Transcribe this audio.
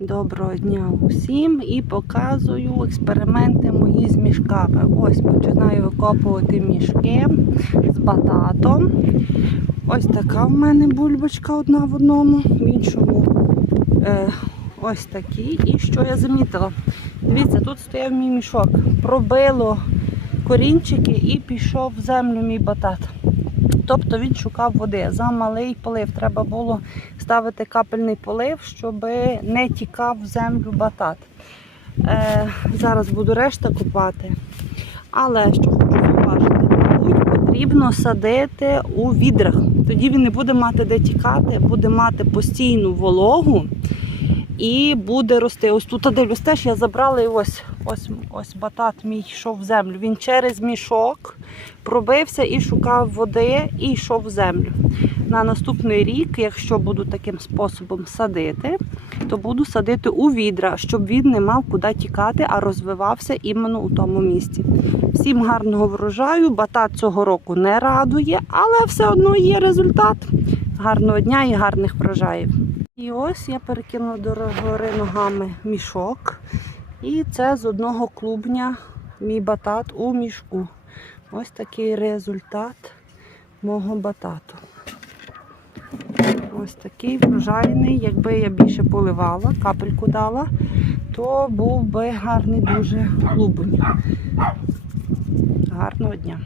Доброго дня усім і показую експерименти мої з мішками. Ось починаю викопувати мішки з бататом. Ось така в мене бульбочка одна в одному, в іншому е, ось такі. І що я замітила? Дивіться, тут стояв мій мішок. Пробило корінчики і пішов в землю мій батат. Тобто він шукав води. За малий полив. Треба було ставити капельний полив, щоб не тікав в землю батат. Е, зараз буду решта купати. Але що хочу зауважити, мабуть, потрібно садити у відрах. Тоді він не буде мати де тікати, буде мати постійну вологу і буде рости. Ось тут дивлюсь, теж я забрала і ось, ось, ось батат мій йшов в землю. Він через мішок пробився і шукав води і йшов в землю. На наступний рік, якщо буду таким способом садити, то буду садити у відра, щоб він не мав куди тікати, а розвивався іменно у тому місці. Всім гарного врожаю. Батат цього року не радує, але все одно є результат. Гарного дня і гарних врожаїв. І ось я перекинула до гори ногами мішок. І це з одного клубня мій батат у мішку. Ось такий результат мого батату. Ось такий врожайний. Якби я більше поливала, капельку дала, то був би гарний дуже клубень. Гарного дня!